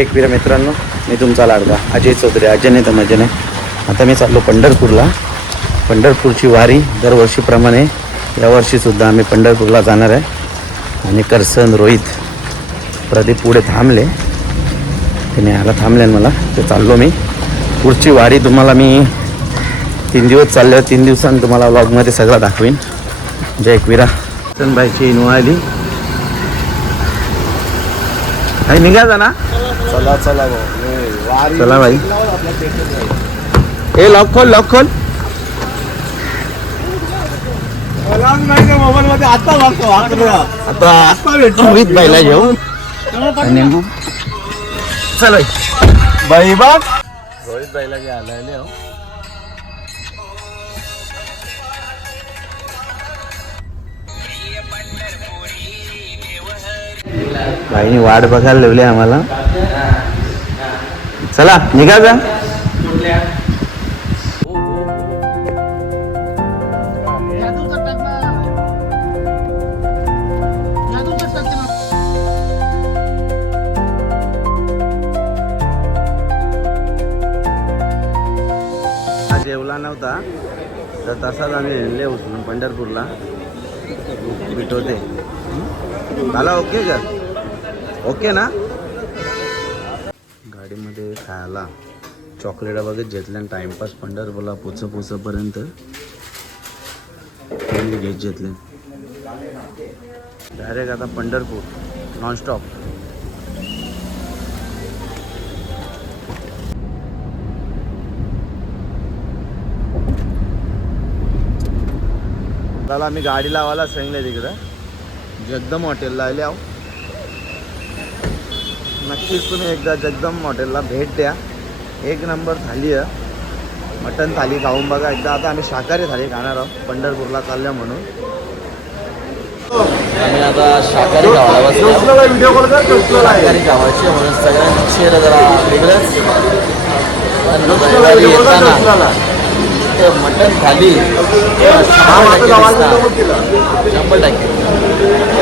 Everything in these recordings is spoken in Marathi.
एकवीर मित्रांनो, मी तुमचा लाडका अजय चौधरी. अजय तर मजे नाही. आता मी चाललो पंढरपूरला. पंढरपूरची वारी दरवर्षीप्रमाणे यावर्षीसुद्धा आम्ही पंढरपूरला जाणार आहे. आणि करसन, रोहित, प्रदीप पुढे थांबले. ते न्यायला थांबले मला. ते चाललो मी. पुढची वारी तुम्हाला मी 3 दिवस चालले. 3 दिवसांनी तुम्हाला व्लॉगमध्ये सगळं दाखवीन. जय एकवीरा. बाईची इनोवा आली. काही निघायचा ना. चला चला भाऊ, चला भाई. ए लॉक खोल, लॉक खोल. मोबाईल मध्ये आता बघतो आता रोहित बाईला घेऊ. चल बाई बघ, रोहित बाईला घे आलाय हो. बाईने वाट बघायला लावली आम्हाला. चला निघा जा. जेवला नव्हता तर तसाच आम्ही नेले उचलून पंढरपूरला. भेटवते मला. ओके का? ओके ना. गाडीमध्ये खायला चॉकलेट वगैरे घेतल्या आणि टाइमपास पंढरपूरला पोचपर्यंत घेत घेतले. डायरेक्ट आता पंढरपूर नॉनस्टॉप. त्याला आम्ही गाडी लावायला सांगले तिकडं जगदम हॉटेलला आले आहो. नक्कीच तुम्ही एकदा जगदम हॉटेलला भेट द्या. एक नंबर थाली आहे. मटन थाली खाऊन बघा एकदा. आता आम्ही शाकाहारी थाली खाणार आहोत पंढरपूरला चालल्या म्हणून. आम्ही आता शाकाहारी खावायला बसलो. शाकाहारी खावायची म्हणून सगळ्यांची चेहरा जरा वेगळंच. ते मटन थाली 100%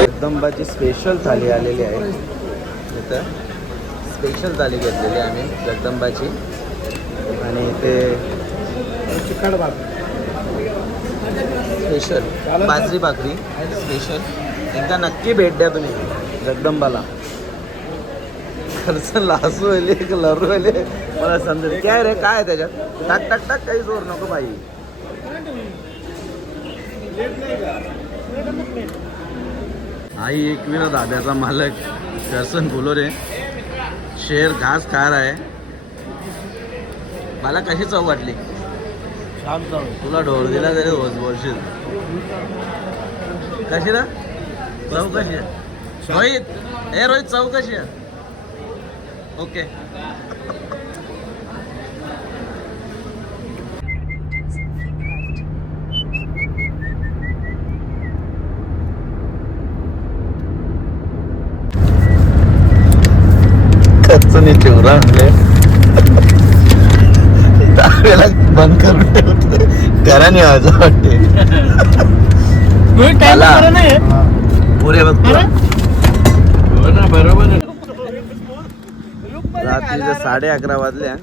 जगदंबाची स्पेशल थाली आलेली आहे. इथं स्पेशल थाली घेतलेली आहे आम्ही जगदंबाची. आणि ते चिकट स्पेशल बाजरी भाकरी स्पेशल. एकदा नक्की भेट द्या तुम्ही जगदंबाला. खर्च लासू आले की लरू आले मला समजेल. काय रे काय त्याच्यात टाक टाक टाक. काही जोर नको बाई. आई एकवीरा दाद्याचा मालक दर्शन बोलो रे. शेर घास खा रहा है. मला कशी चव वाटली? तुला ढोर दिला तरी बोलशील. कशी ना चव कशी आहे रोहित? ए रोहित चव कशी आहे? ओके. चिवरा म्हणले त्यावेळेला बंद करून ठेवते. घराने वाजव वाटते. पुरे बघतो बरोबर. रात्रीच्या 11:30 वाजल्या.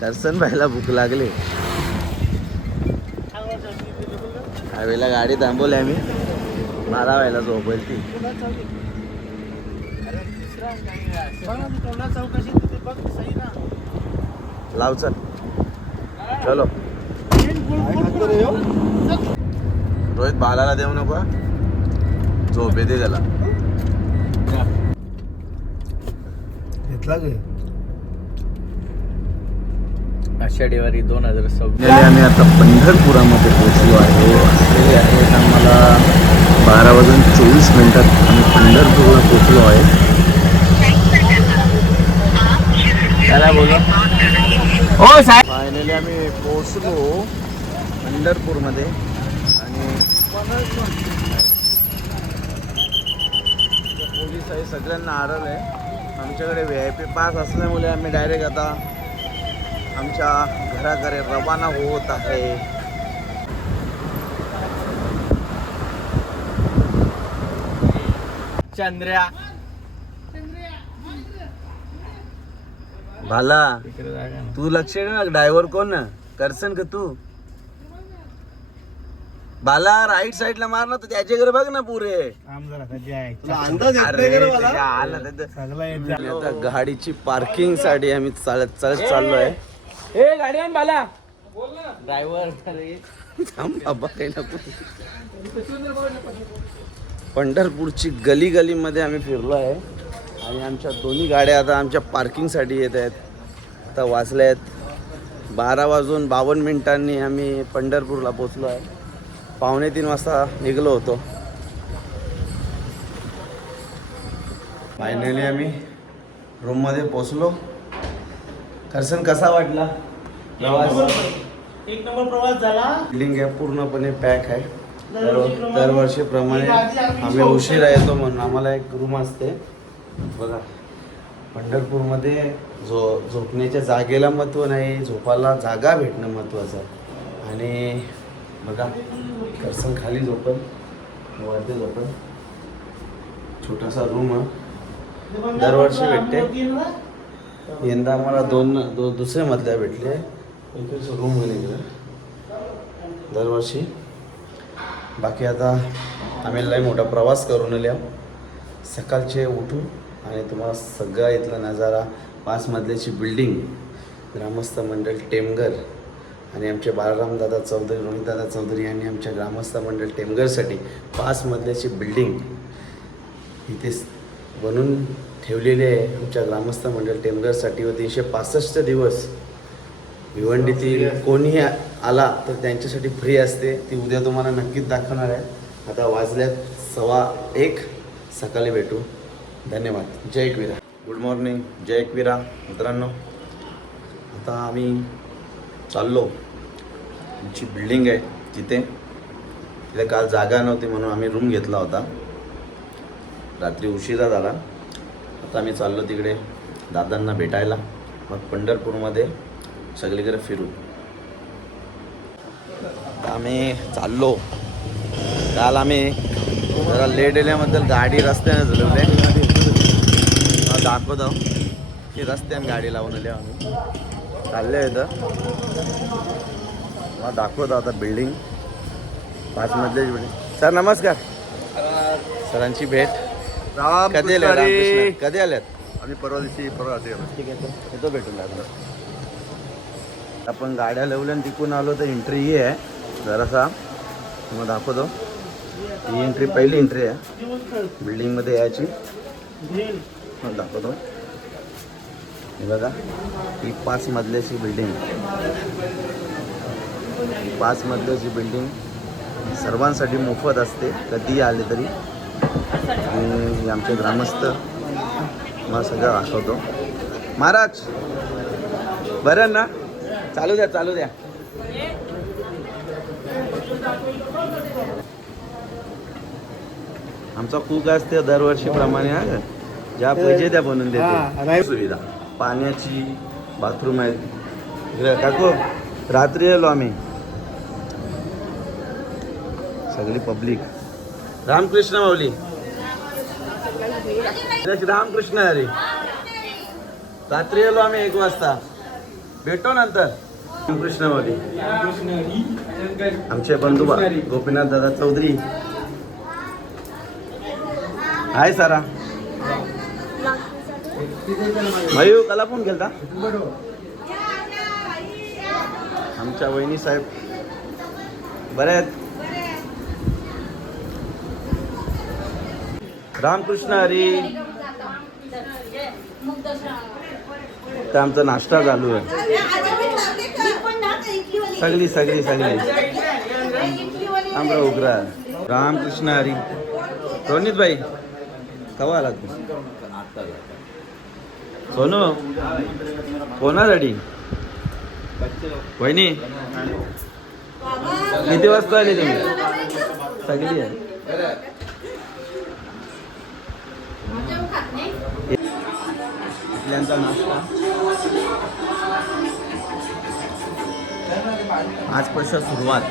करसन भाईला भूक लागली. त्यावेळेला गाडी थांबवली आम्ही. 12 व्हायला झोपेल ती. लाव चल. चलो रोहित बालाला देऊ नको. झोप येते त्याला. घेतला गे आषाढी वारी 2026. आम्ही आता पंढरपुरामध्ये पोहोचलो आहे. असलेले आहेत आम्हाला 12:24 आम्ही पंढरपूरला पोहोचलो आहे. त्याला बोलो हो साहेब. फायनली आम्ही पोहोचलो पंढरपूरमध्ये. आणि पोलीस आहे सगळ्यांना आढळ आहे. आमच्याकडे VIP पास असल्यामुळे आम्ही डायरेक्ट आता आमच्या घराकडे रवाना होत आहे. चंद्र्या भाला तिकडे जागा नाही. तू लक्ष दे ना ड्रायव्हर कोण ना करसन का तू बाला राईट साईडला मार ना तर त्याच्याकडे बघ ना पुरे काम जरा कधी आहे तुला अंदाज येत अरे नाही का रे मला त्याच्या आला तर- सगळं येत आम्ही आता गाडीची पार्किंग साठी आम्ही चालत चाललोय ड्रायव्हर थांब बाबा काही नको पंढरपूरची गली गलीमध्ये आम्ही फिरलो आहे आणि आमच्या दोन्ही गाड्या आता आमच्या पार्किंगसाठी येत आहेत. आता वाजल्या आहेत 12:52 आम्ही पंढरपूरला पोचलो आहे. 2:45 वाजता निघलो होतो. फायनली आम्ही रूममध्ये पोचलो. करसन कसा वाटला प्रवास? एक नंबर प्रवास झाला. बिल्डिंग आहे पूर्णपणे पॅक आहे. दरवर्षीप्रमाणे आम्ही उशिरा येतो म्हणून आम्हाला एक रूम असते बघा. पंढरपूरमध्ये झोपण्याच्या जागेला महत्त्व नाही, झोपायला जागा भेटणं महत्त्वाचं आहे. आणि बघा करसन खाली झोपल, वरती झोपल. छोटासा रूम आहे, दरवर्षी भेटते. यंदा आम्हाला दुसरे मधल्या भेटले. एकच रूम गेले दरवर्षी. बाकी आता आम्ही लय मोठा प्रवास करून आले. सकाळचे उठू आणि तुम्हाला सगळा इथला नजारा, 5 मजल्याची बिल्डिंग, ग्रामस्थ मंडळ टेमघर आणि आमचे बाळरामदादा चौधरी, रोहितदादा चौधरी यांनी आमच्या ग्रामस्थ मंडळ टेमघरसाठी 5 मजल्याची बिल्डिंग इथे बनवून ठेवलेली आहे आमच्या ग्रामस्थ मंडळ टेमघरसाठी. व 365 दिवस भिवंडीतील कोणीही आला तर त्यांच्यासाठी फ्री असते. ती उद्या तुम्हाला नक्कीच दाखवणार आहे. आता वाजल्यात 1:15. सकाळी भेटू. धन्यवाद. जय एकविरा. Good morning. जय एकविरा मित्रांनो. आता आम्ही चाललो. आमची बिल्डिंग आहे तिथे काल जागा नव्हती म्हणून आम्ही रूम घेतला होता. रात्री उशिरा झाला. आता आम्ही चाललो तिकडे दादांना भेटायला. मग पंढरपूरमध्ये सगळीकडे फिरू. आम्ही चाललो. काल आम्ही जरा लेट येण्याबद्दल गाडी रस्त्याने झालेली दाखवतो की रस्त्याने गाडी लावून आली आम्ही चालले इथं. मला दाखवतो आता बिल्डिंग, 5 मजल्याची बिल्डिंग. सर नमस्कार. सरांची भेट कधी आले? रामकृष्ण कधी आल्यात? आम्ही परवा दिवशी ठीक आहे येतो भेटून लागलो. आपण गाड्या लावल्यानं तिकून आलो तर एंट्री ही आहे जरासा मग दाखवतो. ही एंट्री पहिली एंट्री आहे बिल्डिंगमध्ये यायची. मग दाखवतो. हे बघा ही 5 मजल्याची बिल्डिंग. 5 मजल्याची बिल्डिंग सर्वांसाठी मोफत असते कधी आले तरी. आणि आमचे ग्रामस्थ मला सगळं दाखवतो. महाराज बरं ना? चालू द्या चालू द्या. आमचा कूक असते दरवर्षीप्रमाणे ज्या पाहिजे त्या बनवून देते. सुविधा पाण्याची, बाथरूम आहे. काकू रात्री आलो आम्ही सगळी पब्लिक. रामकृष्ण माऊली. रामकृष्ण हरी. रात्री आलो आम्ही 1 वाजता. भेटो नंतर. रामकृष्ण माऊली. आमचे बंधू गोपीनाथ दादा चौधरी. हाय सारा. मयू कला फोन केलता. आमच्या वहिनी साहेब बरे आहेत. रामकृष्ण हरी. तर आमचा नाश्ता चालू आहे. सगळी सगळी सगळी आमरा उग्रा. रामकृष्ण हरी. रोनित भाई कवा आला तू? सोनू कोणासाठी? वहिनी किती वाजता आली तुम्ही? सगळी आहे. इथल्यांचा नाश्ता आजपासून सुरुवात.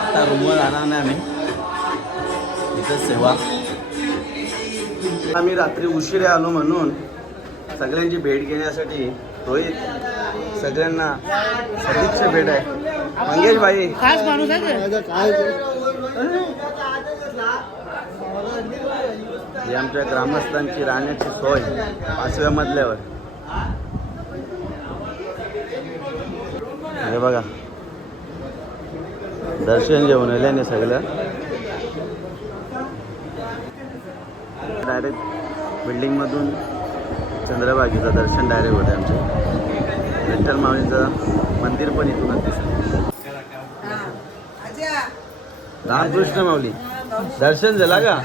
आता रूमवर जाणार नाही आम्ही, इथं सेवा. आम्ही रात्री उशिरा आलो म्हणून सगळ्यांची भेट घेण्यासाठी रोहित सगळ्यांना सदिच्छा भेट आहे. मंगेश भाई खास माणूस आहे काय ही आमच्या ग्रामस्थांची राहण्याची सोय 5व्या मजल्यावर. हे बघा दर्शन घेऊन आल्याने सगळं डायरेक्ट बिल्डिंगमधून चंद्रभागेचं दर्शन डायरेक्ट होतं आमचे. विठ्ठल माऊलीचं मंदिर पण इथूनच दिसतं. रामकृष्ण माऊली दर्शन झाला का?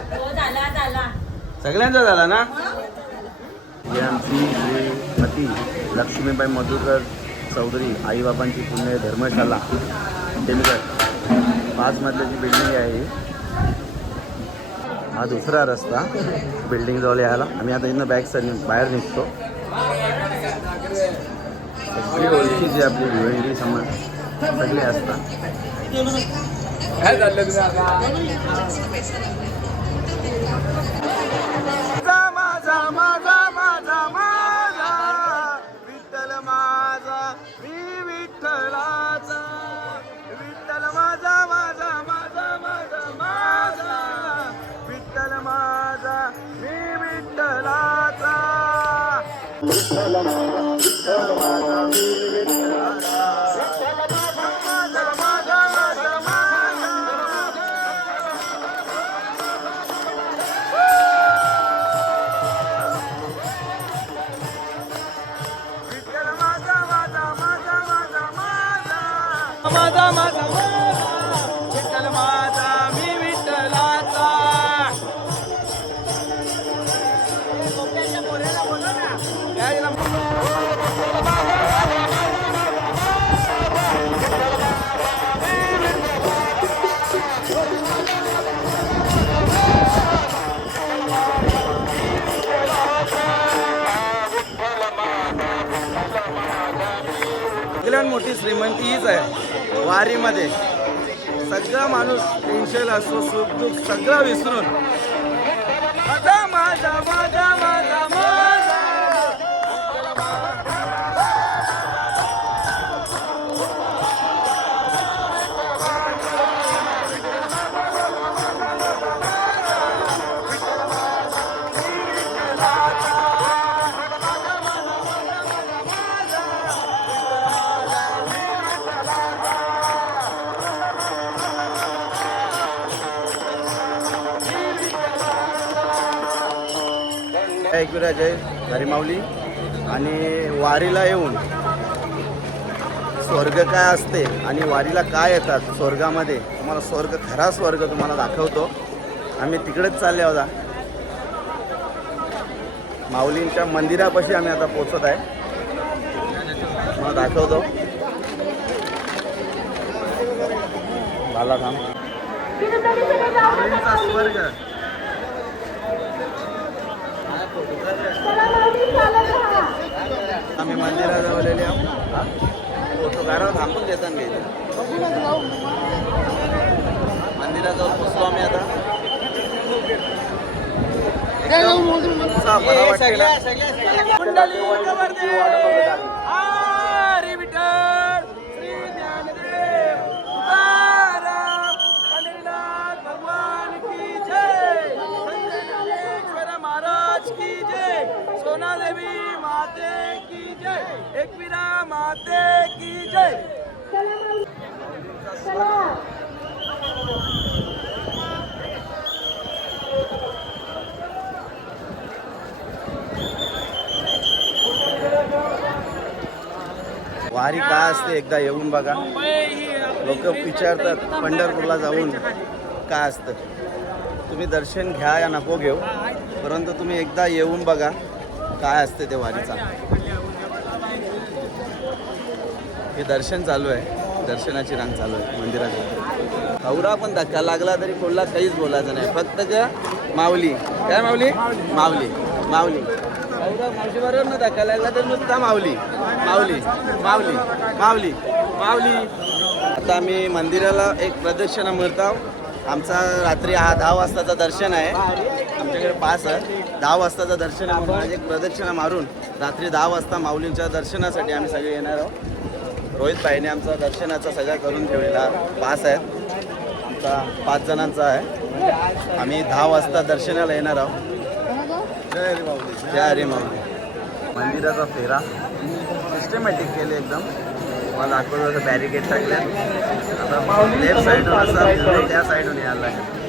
सगळ्यांचा झाला ना? ही आमची श्रीमती लक्ष्मीबाई मधुकर चौधरी आईबाबांची पुण्य धर्मशाला टेमगड 5 मजल्याची बिल्डिंग आहे ही. हा दुसरा रस्ता बिल्डिंग जवळ यायला. आम्ही आता इथनं बॅक साईड बाहेर निघतो. सगळी ओळखीची आपली भिवंडी समाज सगळे असतात. माझा माझा माझा माझा विठ्ठल माझा मी विठ्ठलाचा विठ्ठल माझा माझा माझा माझा माझा विठ्ठल माझा मी विठ्ठलाचा विठ्ठल माझा मी विठ्ठलाचा माझा माझा माझा माझा विठ्ठल माझा माझा माझा माझा माझा माझा माझा विठ्ठल माझा मी विठ्ठलाचा. सगळ्यात मोठी श्रीमंती हीच आहे वारीमध्ये. सगळा माणूस टेन्शन असो सुख दुःख सगळं विसरून माझा माझा माझा माझा माझा ऐकूया जय हरिमाऊली. आणि वारीला येऊन स्वर्ग काय असते आणि वारीला काय येतात स्वर्गामध्ये तुम्हाला स्वर्ग खरा स्वर्ग तुम्हाला दाखवतो. आम्ही तिकडेच चालले होता माऊलींच्या मंदिरापाशी आम्ही आता पोचत आहे. तुम्हाला दाखवतो. झाला थांब माऊलींचा स्वर्ग. आम्ही मंदिराजवळ फोटो काढायला थांबून देतात मी मंदिराजवळ पोचलो आम्ही आता. हरी विठ्ठल श्री ज्ञानदेव तुकाराम पंढरीनाथ भगवान की जय. ज्ञानेश्वर महाराज की जय. सोनादेवी माते की जय. एकविरा माते की जय. वारी काय असते एकदा येऊन बघा. लोक विचारतात पंढरपूरला जाऊन काय असतं. तुम्ही दर्शन घ्या या नको घेऊ परंतु तुम्ही एकदा येऊन बघा काय असते ते वारीचा. हे दर्शन चालू आहे. दर्शनाची रांग चालू आहे मंदिराची. कवरा पण धक्का लागला तरी कोणाला काहीच बोलायचं नाही. फक्त का माऊली काय माऊली माऊली माऊली कवरा मावशी बरोबर ना धक्का लागला तर नुसता माऊली माऊली माऊली माऊली माऊली. आता आम्ही मंदिराला एक प्रदक्षिणा मिळतो. आमचा रात्री 10 वाजताचा दर्शन आहे. आमच्याकडे पास आहे 10 वाजताचं दर्शन आहे म्हणून आज एक प्रदक्षिणा मारून रात्री 10 वाजता माऊलींच्या दर्शनासाठी आम्ही सगळे येणार आहोत. रोहित भाईने आमचा दर्शनाचा सगळा करून ठेवलेला पास आहे, आमचा 5 जणांचा आहे. आम्ही 10 वाजता दर्शनाला येणार आहोत. जय हरी माऊली. मंदिराचा फेरा सिस्टमॅटिक केले एकदम. मला दाखवलं बॅरिकेड टाकले. आता लेफ्ट साईडून असं त्या साईडून यायला आहे.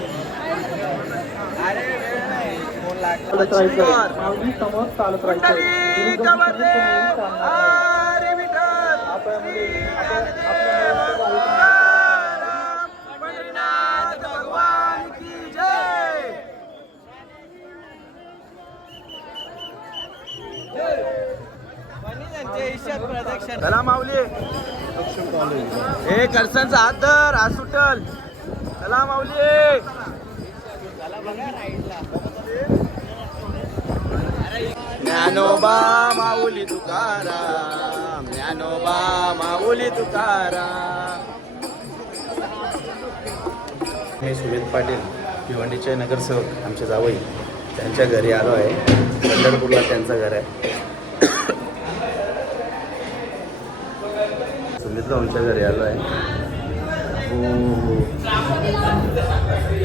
चला माऊली, हे करसांचा हात धर, हात सुटल. चला माऊली. ज्ञानोबा माऊली तुकाराम, ज्ञानोबा माऊली तुकाराम. हे सुमित पाटील भिवंडीचे नगरसेवक आमचे जावई, त्यांच्या घरी आलो आहे. पंढरपूरला त्यांचं घर आहे. सुमित आमच्या घरी आलो आहे.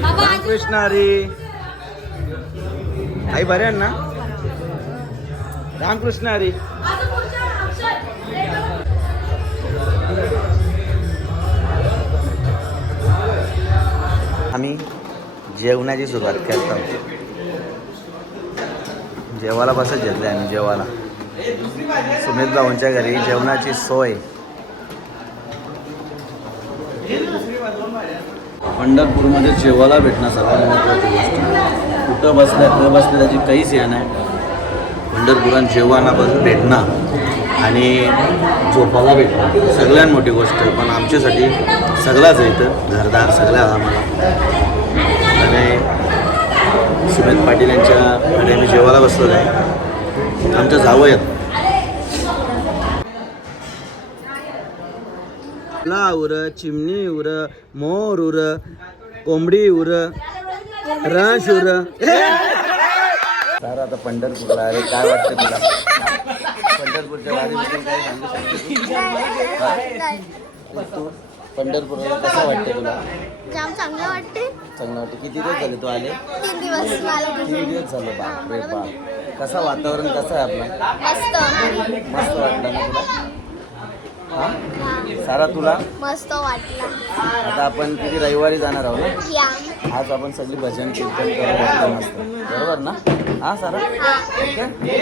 रामकृष्ण हरी. आई बरे आहे ना? रामकृष्ण हरी. आम्ही जेवणाची सुरुवात करतो. जेवायला बसत घेतले आम्ही. जेवायला सुमित भाऊंच्या घरी जेवणाची सोय. पंढरपूरमध्ये जेवायला भेटणं सर्वात महत्त्वाची गोष्ट. कुठं बसलं त्याची काहीच या नाही. पंढरपुरात जेवायला भेटणं आणि झोपायला भेटणं सगळ्यात मोठी गोष्ट आहे. पण आमच्यासाठी सगळाच आहे इथं, घरदार सगळ्या आम्हाला. आणि सुमित पाटील यांच्याकडे मी जेवायला बसलेलो आहे. आमच्या जावं आहेत. उर, चिमणी उर, मोर उर, कोंबडी उर, रंश उर. तर आता पंढरपूरला. अरे काय वाटतं तुला पंढरपूरच्या वारीबद्दल काय सांगू शकते तू? पंढरपूरला कसं वाटतं तुला? जाम चांगलं वाटते. चांगलं वाटतं. किती दिवस झाले तू आले? 3 दिवस मला 3 दिवस झाले. बाप रे बाप. कसं वातावरण कसं आहे आपलं? मस्त मस्त वाटलं ना तुला? हां सारा तुला? मस्त वाटला. आता आपण किती रविवारी जाणार आहोत ना? या आज आपण सगळी भजन कीर्तन करू मस्त. बरोबर ना? हां सारा ओके.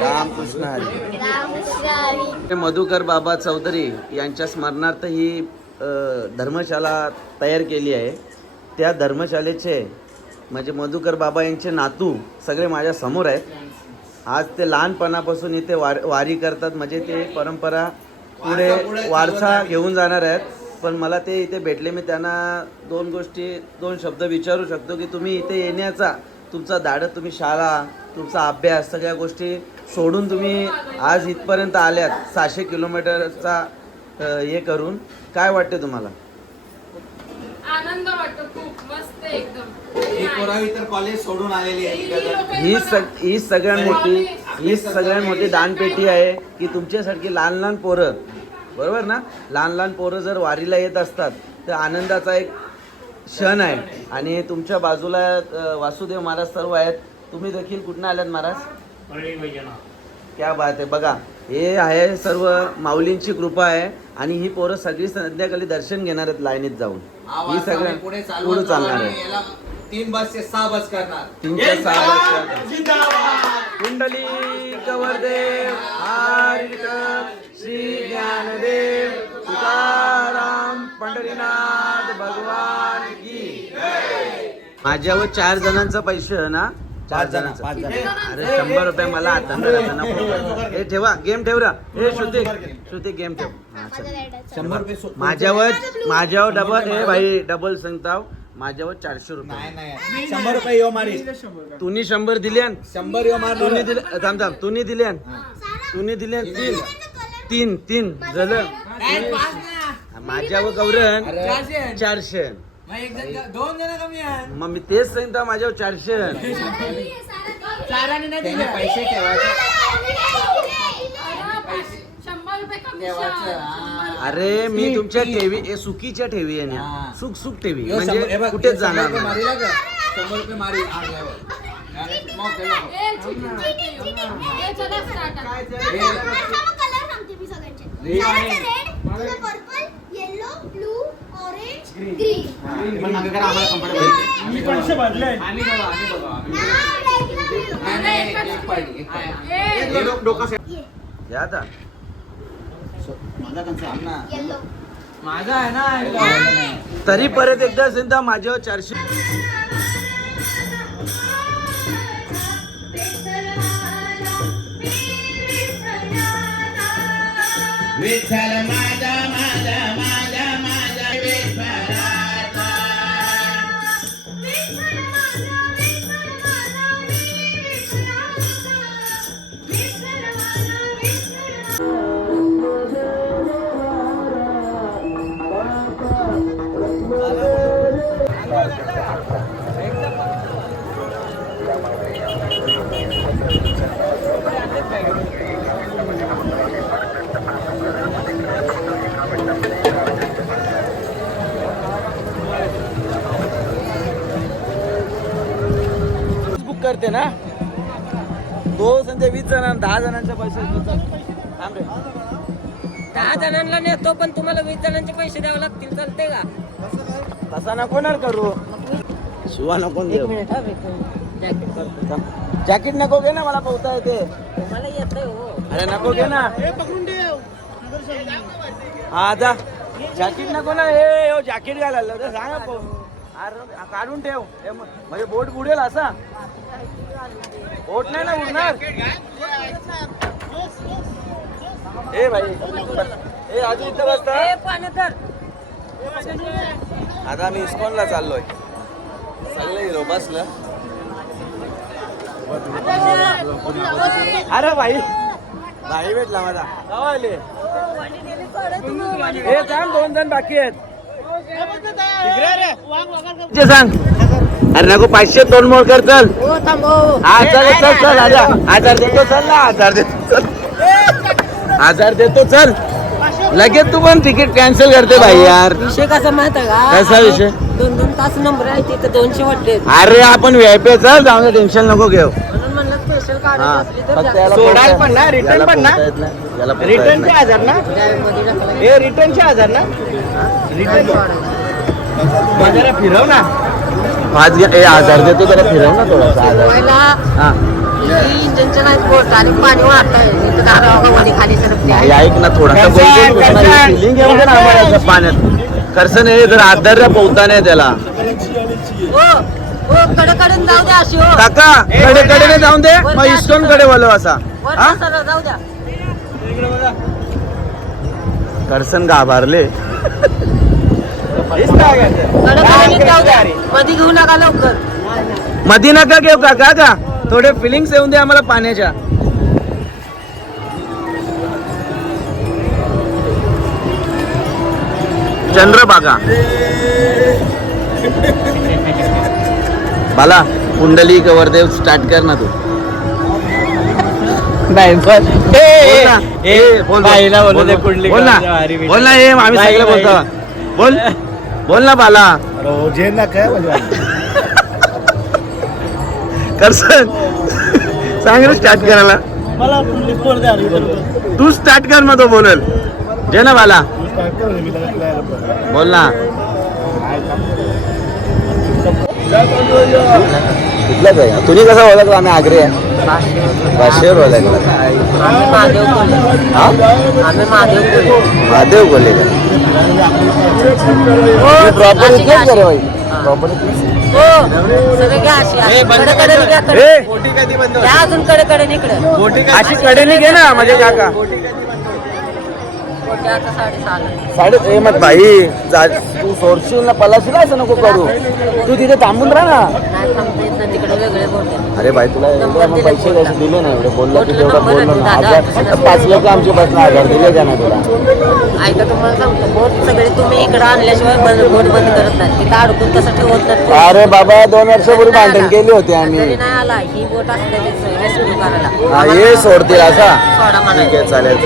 रामकृष्ण हरी. रामकृष्ण. मधुकर बाबा चौधरी यांच्या स्मरणार्थ ही धर्मशाला तयार केली आहे. त्या धर्मशालेचे म्हणजे मधुकर बाबा यांचे नातू सगळे माझ्या समोर आहेत. आज ते लहानपणापासून इथे वारी करतात. म्हणजे ते परंपरा पुढे वारसा घेऊन जाणार आहेत. पण मला ते इथे भेटले. मी त्यांना 2 शब्द विचारू शकतो की तुम्ही इथे येण्याचा तुमचा धाडस, तुम्ही शाळा, तुमचा अभ्यास सगळ्या गोष्टी सोडून तुम्ही आज इथपर्यंत आल्यात 600 किलोमीटरचा हे करून. काय वाटते तुम्हाला? आनंद वाटतो खूप. मस्त एकदम. कॉलेज सोडून आलेली आहे. ही सगळ्यात मोठी दानपेटी आहे की तुमच्यासारखी लहान पोरं, बरोबर ना, लहान पोरं जर वारीला येत असतात तर आनंदाचा एक क्षण आहे. आणि तुमच्या बाजूला वासुदेव महाराज सर्व आहेत. तुम्ही देखील कुठनं आल्यात महाराज? क्या बात आहे. बघा हे आहे सर्व माऊलींची कृपा आहे. आणि ही पोरं सगळी संध्याकाळी दर्शन घेणार आहेत लाईनीत जाऊन. ही सगळ्या पुढे चालणार आहे. 3 बस से 6 बस करणार. 3 ते 6 बस. कुंडली कवरदेव हरी विठ्ठल श्री ज्ञानदेव तुकाराम पंढरीनाथ भगवान की. माझ्यावर 4 जणांचा पैसे आहे ना? 4 जणांचा. अरे 100 रुपये मला आता हे ठेवा. गेम ठेव रा. हे श्रुती गेम ठेव. 100 रुपये. माझ्यावर डबल. हे भाई डबल सांगताव. माझ्यावर 400 रुपये. नाही 100 रुपये यो मारी. तुम्ही 100 दिले. 100 यो मार. तुम्ही दिले. थांब तुम्ही दिले. तीन झालं. माझ्यावर गौरण 400. 2 जण कमी आहे. मग मी तेच सांगता माझ्यावर 400. त्याने पैसे ठेवायचे. 100 कमिशन. अरे मी तुमच्या ठेवी हे सुकीच्या ठेवी आहे हा. ना सुक सुक ठेवी यो शंभर- हे म्हणजे बघ, कुठेच यो जाणार 100 रुपये नाही. मारीला का? 100 रुपये मारी आणल्यावर. आणि मग त्याला बघ. ए, ए, चला start आता. कलर सांगते मी सगळ्यांचे. Red साराचा आहे. red, तुझा purple, yellow, blue, orange, green. पण नका करा, आम्हाला comfortable आहे. आम्ही बघू, आम्ही बघू. नाही, नाही, एक पार्टी, एक पार्टी. ए, हे लोक डोका से- घ्या आता माझा कंस आण ना. येलो. माझा आहे ना. तरी परत एकदा असेल तर माझ्यावर 400 विठ्ठल माझा माझा माझा माझा विठ्ठलाचा. बुक करते ना 2 संध्या 20 जणांना 10 जणांचे पैसे थांब रे. 10 जणांना नेतो पण तुम्हाला 20 जणांचे पैसे द्यावे लागतील चालते का? तसा नको ना करू शिवा नको एक मिनिट हा जॅकेट करतो. जॅकेट नको घे ना मला पोहता येते. तुम्हाला येतंय हो. अरे नको घे ना हा जा जॅकेट नको ना हे जॅकेट घालायला तर सांगा अरे काढून ठेव हे म्हणजे बोट बुडेल असा बोट नाही ना उडणार. ए भाई ए अजून इथं बसता. ए, पाणी कर. आता आम्ही इस्कॉनला चाललोय सगळे हिरो बसलं. अरे भाई भाई भेटला माझा गावा आले हे सांग 2 जण बाकी आहेत जे सांग. अरे नको 500 2 मोड कर चल. हो थांबो. हा चल चल चल आजा 1000 देतो चल ना 1000 देतो चल 1000 देतो चल. लगेच तू पण तिकीट कॅन्सल करते भाई यार. विषय कसा माहित आहे का? कसा विषय? 2-2 तास नंबर आहे तिथं 200 वाटले अरे आपण व्हीआयपी चल जाऊन दे टेन्शन नको घेऊ. म्हणून म्हणलं स्पेशल काढायची हा असली तर फक्त जास्त. याला सोडायला पण ना, return पण ना? रिटर्नचे 1000 ना मध्ये टाकलं. हे रिटर्नचे 1000 ना जरा फिरव ना. 5 घ्या 1000 देतो जरा फिरव ना थोडासा 1000. पहिला हा इंजिनचं नाही बोट आणि पाणी वाटतंय तिथं गावामध्ये खाली सरकते. आई ऐक ना थोडासा फिलिंग घेऊन दे ना आम्हाला याच्या पाण्यात करसन हे जर आधार पोहता नाही त्याला. हो हो कडकडून जाऊ द्या अशी हो. काका कडे कडे जाऊन दे मग इस्कॉन कडे बोलव असा. वर हा बसा, जाऊ द्या. करसन घाबरले. कडकडून जाऊ द्या. मध्ये घेऊ नका लवकर. मधी नका घेऊ काका का थोडे फिलिंग्स येऊन दे आम्हाला पाण्याच्या. चंद्रभागा बाला कुंडली कवरदेव स्टार्ट कर ना तू. नाही पण बोल ना. बोल बाईला बोलू दे बोल कुंडली बोल ना कवरदेव हरी बोल ना हे आम्ही बाई, सगळे बाई. बोलतो बोल बोल ना बाला करसन सांग रे स्टार्ट करायला. तू स्टार्ट कर मग तो बोलेल जे ना बाला बोल ना. कुठलाच आहे तुम्ही कसा ओळखला आम्ही आग्रे आहे भाषेवर ओळखला. आम्ही महादेव बोलले. हा आम्ही महादेव बोलले. महादेव बोलले का प्रॉपर अशी इथेच करे भाई हा. प्रॉपर हो सगळं घ्या अशी कडकडे घ्या कडे. ए बोटी कधी बंद घ्या अजून कडकडे इकडे. बोटी अशी कडेने घे ना माझे काका. बोटे आता 6:30 साडे मग भाई तू सोडशील ना पलाशील असं नको करू तू तिथे थांबून राहा ना. नाही थांबता येत ना तिकडे वेगळे बोटे. अरे भाई तुला एवढे मग पैसे कसे दिले ना एवढे बोलला की तेवढं नंबर बोललो ना दादा, 5 लोक आमचे बसला 1000 दिले का ना तुला. ऐका तुम्हाला सांगतो बोट सगळे तुम्ही इकडे आणल्याशिवाय बोट बंद करत नाही तिथं अडकून तसं ठेवत नाही. अरे बाबा 2 वर्षापूर्वी भांडण केली होती आम्ही. तरी नाही आला ही बोट असते रेस्क्यू करायला. हा ये सोडतील असा सोडा म्हणा. ठीक आहे चालेल.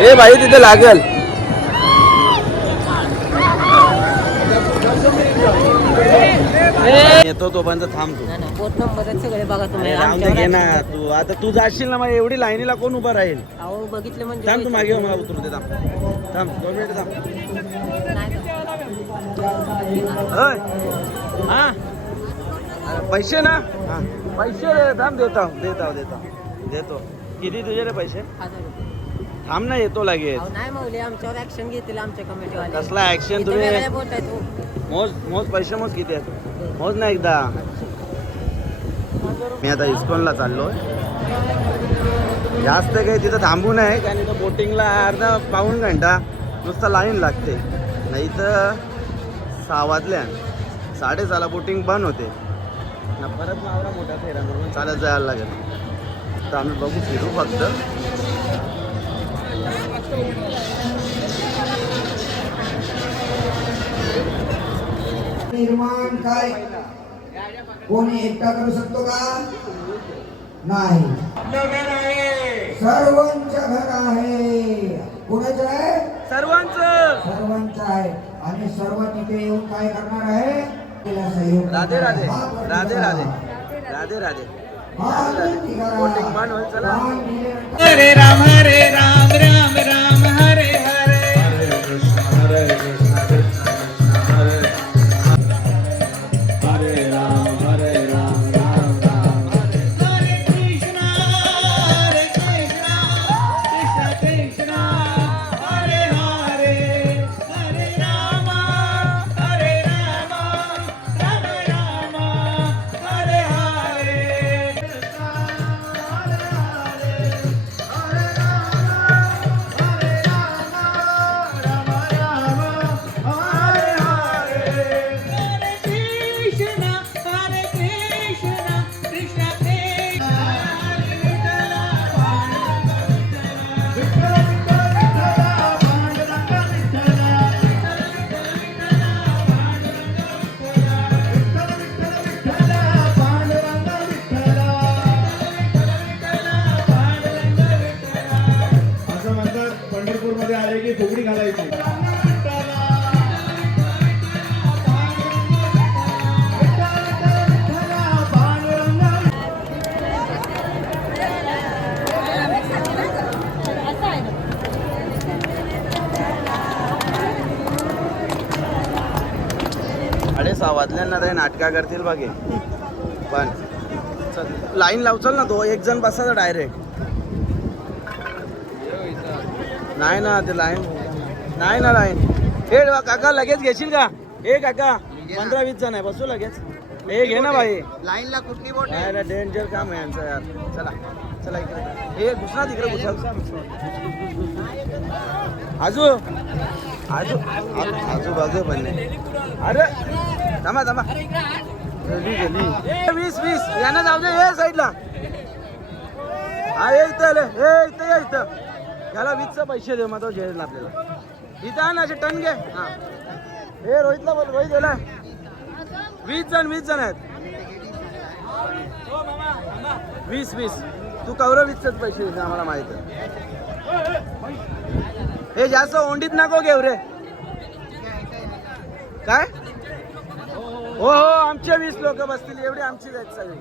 ए भाई तिथे लागेल येतो तोपर्यंत थांब तू. नाही, नाही, बोट नंबर आहेत सगळे बघा तुम्ही. राहून दे आमच्यावर घे ना action तू आता तू जाशील ना मग एवढी लाईनीला कोण उभं राहील. अहो बघितलं म्हणजे थांब तू मागे ये, मला उतरू दे. थांब 2 मिनिट थांब. ओय. हा अरे पैसे ना हा पैसे थांब देतो किती तुझे रे पैसे. 1000 रुपये. थांब ना येतो लगेच. अहो नाही माऊली आमच्यावर ऍक्शन घेतील आमच्या कमिटीवाले. कसला ऍक्शन इथे तुम्ही वेगळे बोट आहेत हो. मोज पैसे मोज किती आहेत मोज ना एकदा. मी आता इस्कॉनला चाललोय. जास्त काही तिथं थांबू नये कारण इथं बोटिंगला अर्धा पाऊण घंटा नुसता लाईन लागते. नाही तर 6 वाजल्या 6:30ला बोटिंग बंद होते ना परत मावरा मोठा फेरा म्हणून चालत जायला लागेल. तर आम्ही बघू फिरू फक्त. निर्माण काय कोणी एकटा करू शकतो का. नाही सर्वांचं घर आहे. कोणाचं आहे सर्वांचं आहे. आणि सर्व तिथे येऊन काय करणार आहे तिला सहयोग राधे राधे करणार आहे. राधे राधे राधे राधे बोटिंग बंद होईल चला. हरे राम राम राम हरे हरे. हरे कृष्ण हरे कृष्ण कृष्ण कृष्ण हरे हरे राम राम राम हरे कृष्ण कृष्ण कृष्ण हरे हरे. हरे राम राम राम हरे हरे. असं म्हणतात पंढरपूरमध्ये आले की फुगडी घालायची. अरे 6 वाजल्यांना ते नाटका करतील बघे. पण लाईन लावचल ना तो एक जण बसायचा डायरेक्ट. नाही ना ते लाईन नाही ना लाईन. हे काका लगेच घेशील का. हे काका 15-20 जण आहे बसू लगेच. हे घे ना भाई. लाईनला कुठली बोट नाही डेंजर काम आहे यांचं यार. चला चला इकडे हे घुसना तिकडे घुसा. आजू आजू आजूबाजू पण नाही. अरे थांबा 20 यांना जाऊ दे. हे साईडला हा ये इथं हे इथं ये इथं. याला 20चे पैसे दे मग तो झेल आपल्याला. इथं आहे ना असे टन घे. हा हे रोहितला बोल. रोहित गेला 20 जण आहेत. 20 तू कौरव 20चेच पैसे दे आम्हाला माहित आहे. हे जास्त ओंडीत नको घेऊ रे. काय हो आमचे 20 लोक बसतील एवढे आमचीच आहेत सगळी.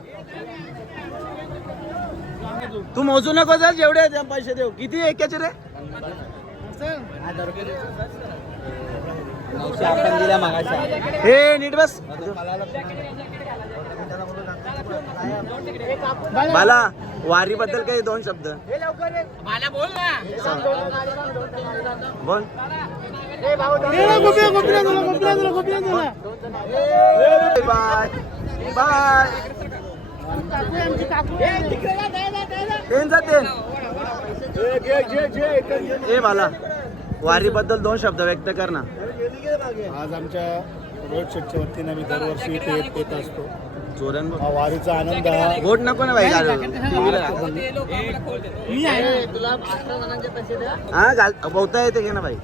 तू मोजू नको जा जेवढे त्या पैसे देऊ. किती एकाचे रे. आपण दिल्या मागायच्या. हे नीट बस. मला वारी बद्दल काही 2 शब्द बोल ना. बोल. Bye bye. ट्रेन जाते. ए बाला वारीबद्दल 2 शब्द व्यक्त कर ना. आज आमच्या रोहित शेटच्या वतीने आम्ही दरवर्षी इथे येत असतो. जोरान बोल. हा वारीचा आनंद हा गोट नको ना भाई घालू. हा घाल बहुता येते घे ना भाई.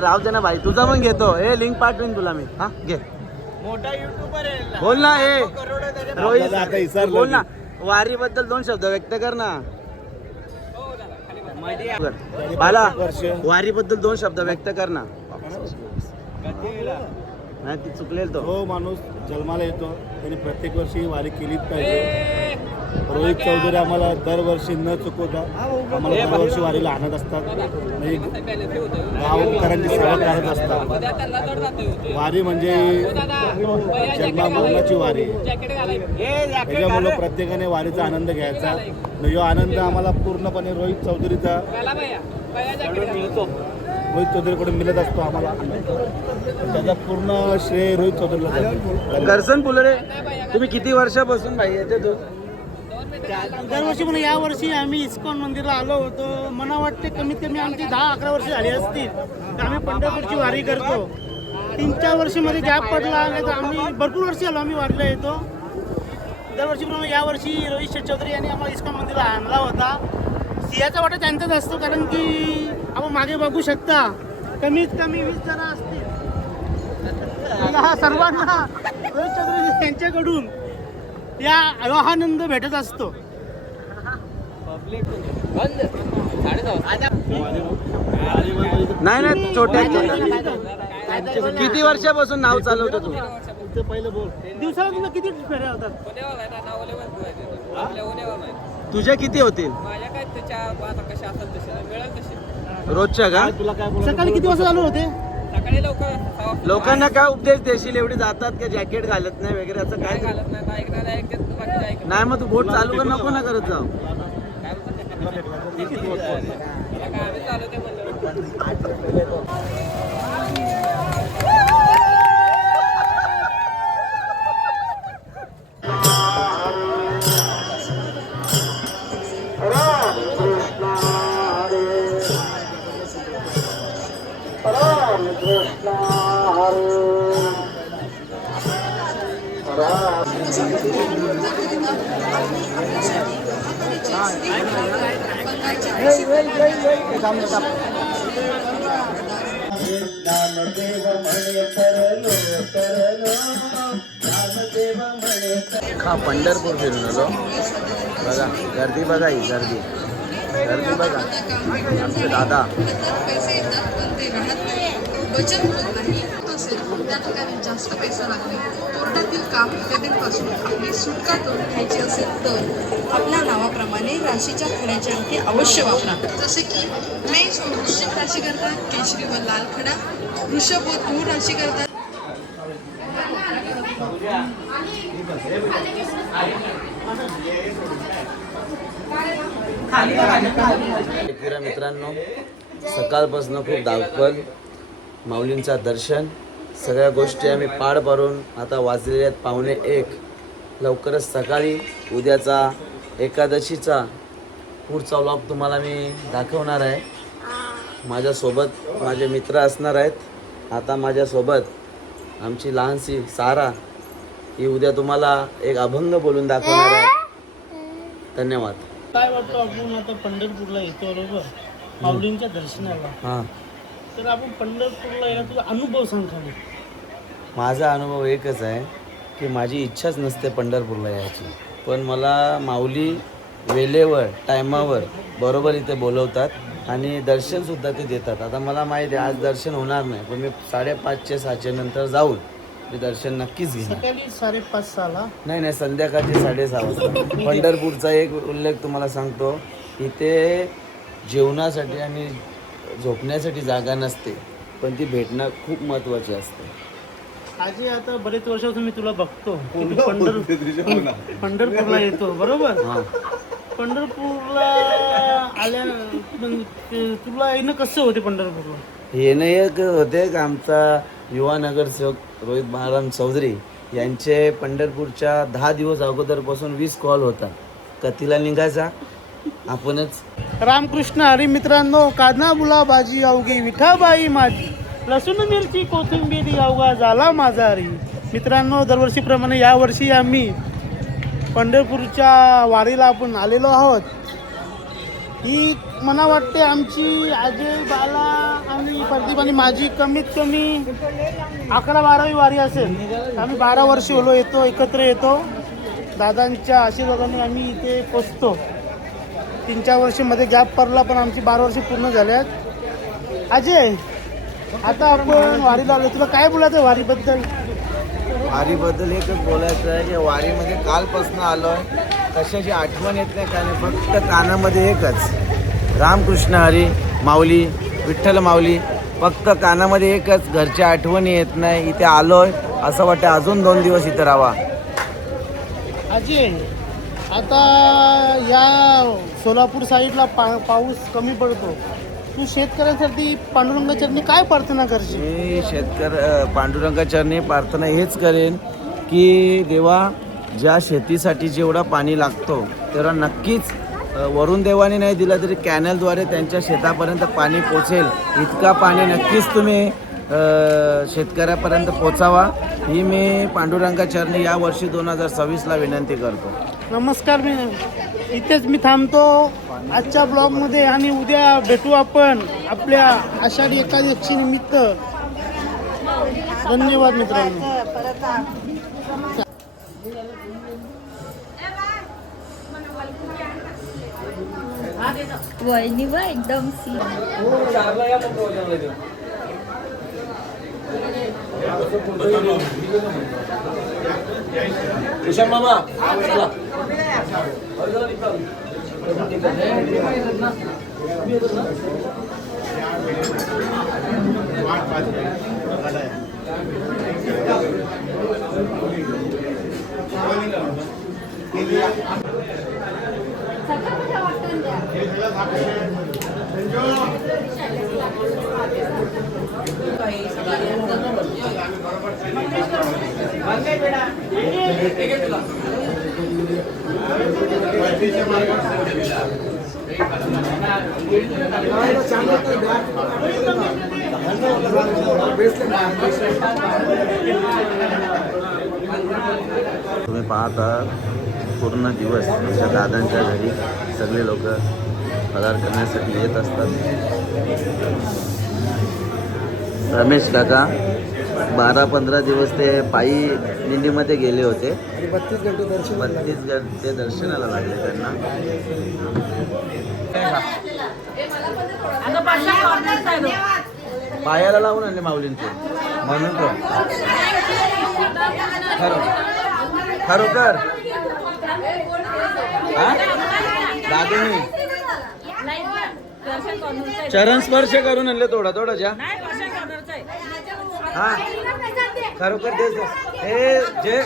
राहू दे ना भाई तुझा मग घेतो. हे लिंक पाठवीन तुला मी. हा घे. मोठा युट्यूबर आहे बोल ना हे रोहित आता विसरलो बोल ना वारीबद्दल 2 शब्द व्यक्त कर ना. बाला वारीबद्दल 2 शब्द व्यक्त कर ना. नाही ती चुकलेल तो. जो माणूस जन्माला येतो त्यांनी प्रत्येक वर्षी वारी केलीच पाहिजे. रोहित चौधरी आम्हाला दरवर्षी न चुकवता आम्हाला दरवर्षी वारीला आणत असतात. म्हणजे गावकऱ्यांची सेवा करत असतात. वारी म्हणजे जन्मामरणाची वारी. त्याच्यामुळं प्रत्येकाने वारीचा आनंद घ्यायचा. जो आनंद आम्हाला पूर्णपणे रोहित चौधरीचा रोहित चौधरीकडून मिळत असतो आम्हाला. त्याचा पूर्ण श्रेय रोहित चौधरीला जातो. करसन फुलरे तुम्ही किती वर्षापासून भाई याच्यातून दरवर्षी म्हणून या वर्षी आम्ही इस्कॉन मंदिरला आलो होतो. मला वाटते कमीत कमी आमची 10-11 वर्ष झाली असतील. तर आम्ही पंढरपूरची वारी करतो. 3-4 वर्षामध्ये गॅप पडला नाही तर आम्ही भरपूर वर्षी आलो आम्ही वारीला येतो. दरवर्षी म्हणून यावर्षी रोहित शेट चौधरी यांनी आम्हाला इस्कॉन मंदिरला आणला होता. सिंहाचा वाटा त्यांचाच असतो कारण की आपण मागे बघू शकता कमीत कमी 20 जण असतील. सर्वांना रोहित चौधरी यांच्याकडून या आनंद भेटत असतो. नाही नाही छोट्या किती वर्षापासून नाव चालवतो तू. दिवसाला तुला किती फेऱ्या होतात. तुझ्या किती होतील रोजच्या का. सकाळी किती वाजता चालू होते. लोकांना काय उपदेश देशील. एवढे जातात का जॅकेट घालत नाही वगैरे असं काय. नाही मग तू बोट चालू कर नको ना करत जाऊ. हा पंढरपूर फिरून आलो. बघा गर्दी बघा ही गर्दी गर्दी बघा. आमचे दादा पैसे येतात पण ते राहत नाही. बचत होत नाही असेल त्या ठिकाणी जास्त पैसा लागणे. कोर्टातील काम इत्यादींपासून आपली सुटका करून घ्यायची असेल तर आपल्या नावाप्रमाणे राशीच्या खड्याचे अंकी अवश्य वापरा. जसे की मेष व वृश्चिक राशी करतात केशरी व लाल खडा, वृषभ व धूळ राशी करतात. मित्रांनो सकाळपासून खूप धावपळ माऊलींचा दर्शन सगळ्या गोष्टी आम्ही पार पाडून आता वाजलेले आहेत 1:45. लवकरच सकाळी उद्याचा एकादशीचा पुढचा व्लॉग तुम्हाला मी दाखवणार आहे. माझ्यासोबत माझे मित्र असणार आहेत. आता माझ्यासोबत आमची लहानशी सारा ही उद्या तुम्हाला एक अभंग बोलून दाखवणार आहे. धन्यवाद. काय वाटतं आपण आता पंढरपूरला येतो बरोबर माऊलींच्या दर्शनाला. हां तर आपण पंढरपूरला यायला तुझा अनुभव सांग खाली. माझा अनुभव एकच आहे की माझी इच्छाच नसते पंढरपूरला यायची. पण मला माऊली वेळेवर टायमावर बरोबर इथे बोलवतात आणि दर्शनसुद्धा ते देतात. आता मला माहिती आहे आज दर्शन होणार नाही पण मी 5:30-6:00 नंतर जाऊन मी दर्शन नक्कीच घेणार. सकाळी 5:30-6:00 नाही संध्याकाळची 6:30 वाजता. पंढरपूरचा एक उल्लेख तुम्हाला सांगतो. इथे जेवणासाठी आणि झोपण्यासाठी जागा नसते पण ती भेटणं खूप महत्त्वाची असते. आजी आता बरेच वर्षापासून मी तुला बघतो पंढरपूरला येतो बरोबर. हां पंढरपूरला आल्या तुला येणं कसं होते पंढरपूरला. येणं एक होते का आमचा युवा नगरसेवक रोहित महाराज चौधरी यांचे पंढरपूरच्या 10 दिवस अगोदरपासून 20 कॉल होता का तिला निघायचा आपणच रामकृष्ण हरी. मित्रांनो, कांदा बुला भाजी अवघी विठाबाई माझी, लसूण मिरची कोथिंबीर अवघा झाला माझा हरी. मित्रांनो, दरवर्षीप्रमाणे यावर्षी आम्ही पंढरपूरच्या वारीला आपण आलेलो आहोत. ही मला वाटते आमची अजय, बाला आणि प्रदीप आणि माझी कमीत कमी 11-12वी वारी असेल. आम्ही 12 वर्ष एकत्र येतो. दादांच्या आशीर्वादाने आम्ही इथे पोचतो. 3-4 वर्षामध्ये गॅप पडला, पण आमची 12 वर्ष पूर्ण झाल्यात. अजय, आता आपण वारीला आलो, तुला काय बोलायचं वारीबद्दल? वारीबद्दल एकच बोलायचं आहे की वारीमध्ये कालपासून आलो आहे, कशाची आठवण येत नाही, काय नाही, फक्त कानामध्ये एकच रामकृष्ण हरी माऊली, विठ्ठल माऊली, फक्त कानामध्ये एकच. घरच्या आठवणी येत नाही. इथे आलो आहे असं वाटतं अजून 2 दिवस इथं राहावा. अजय, आता या सोलापूर साईडला पाऊस कमी पडतो. तू शेतकऱ्यांसाठी पांडुरंगाचरणी काय प्रार्थना करशील? मी पांडुरंगाचरणी प्रार्थना हेच करेन की देवा, ज्या शेतीसाठी जेवढा पाणी लागतो तेवढा नक्कीच वरून देवाने नाही दिला तरी कॅनलद्वारे त्यांच्या शेतापर्यंत पाणी पोचेल इतका पाणी नक्कीच तुम्ही शेतकऱ्यापर्यंत पोचावा, ही मी पांडुरंगाचरणी यावर्षी 2026ला विनंती करतो. नमस्कार. मी इथेच थांबतो आजच्या ब्लॉगमध्ये आणि उद्या भेटू आपण आपल्या आषाढी एकादशी निमित्त. धन्यवाद मित्रांनो. वहिनी व एकदम सी मामा तुम्ही पाहता पूर्ण दिवस आमच्या दादांच्या घरी सगळे लोक पदार्थ करण्यासाठी येत असतात. रमेश काका 12-15 दिवस ते पायी दिंडीमध्ये गेले होते. 32 घंटे दर्शनाला लागले त्यांना. पायाला लावून आणले माऊलींचे म्हणून तो खरोखर दादूनी चरण स्पर्श करून आणले थोडा ज्या हा खरोखर तेच हे जे